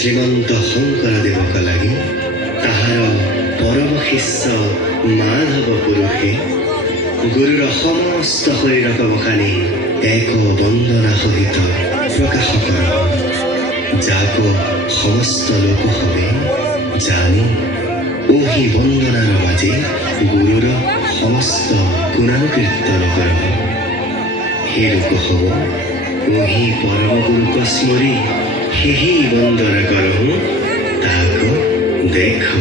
শ্ৰীমন্ত শংকৰদেৱক লাগি তাহাৰ পৰম শিষ্য মাধৱ পুৰুষে গুৰুৰ সমস্ত শৰীৰক বখানি এক বন্দনা সহিত প্ৰকাশ কৰ, যাক সমস্ত লোকসৱে জানি ওহি বন্দনাৰ মাজে গুৰুৰ সমস্ত গুণানুকীৰ্তন কৰ। হে লোকসৱ, ওহি পৰম গুৰুক স্মৰি সেহি বন্দনা কৰহো, তাক দেখো।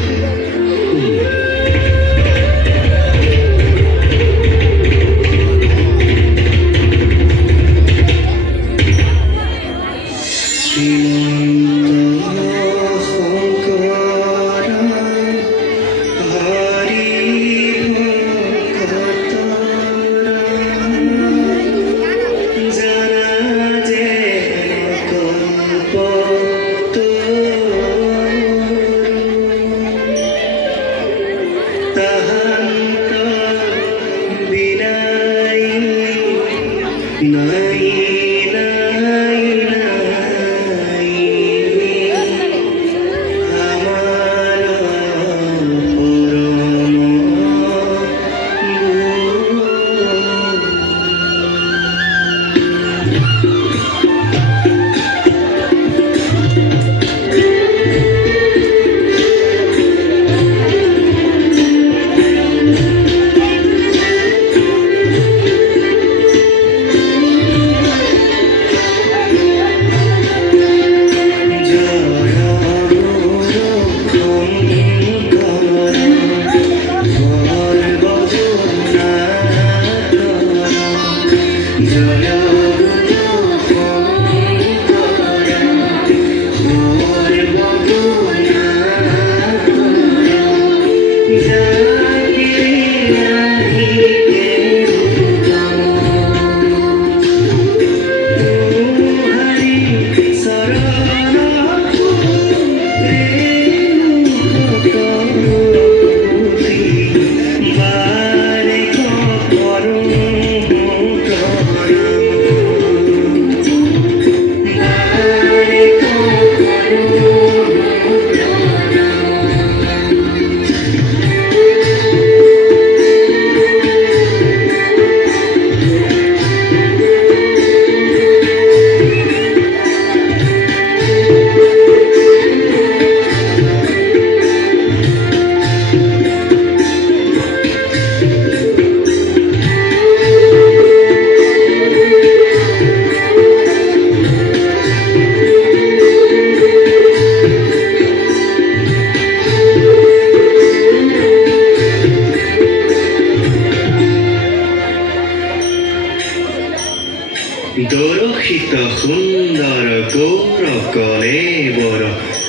দৰশিত সুন্দৰ গৌৰ কলেবৰ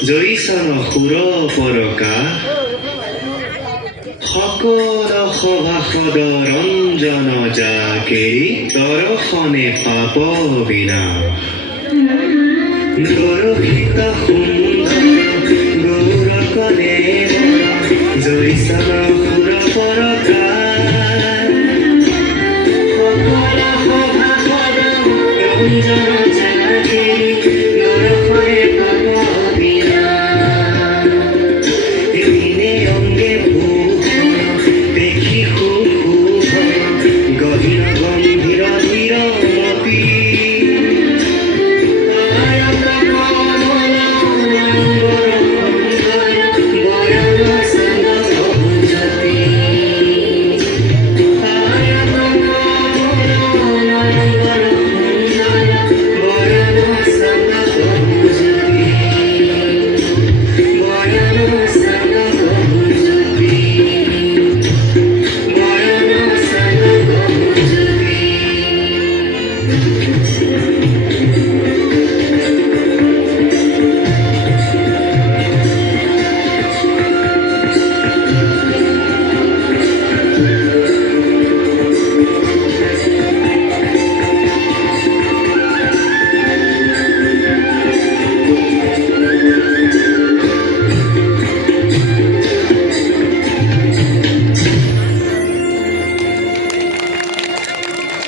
জৈচন সুৰ পৰকা, সকল সভাসদ ৰঞ্জন জাকেৰি দৰ্শনে পাপ বিনা। দৰশিত সুন্দৰ গৌৰ কলেবৰ জৈচন সুৰ পৰকা, সকল সভাসদ ৰঞ্জন জাকেৰি দৰ্শনে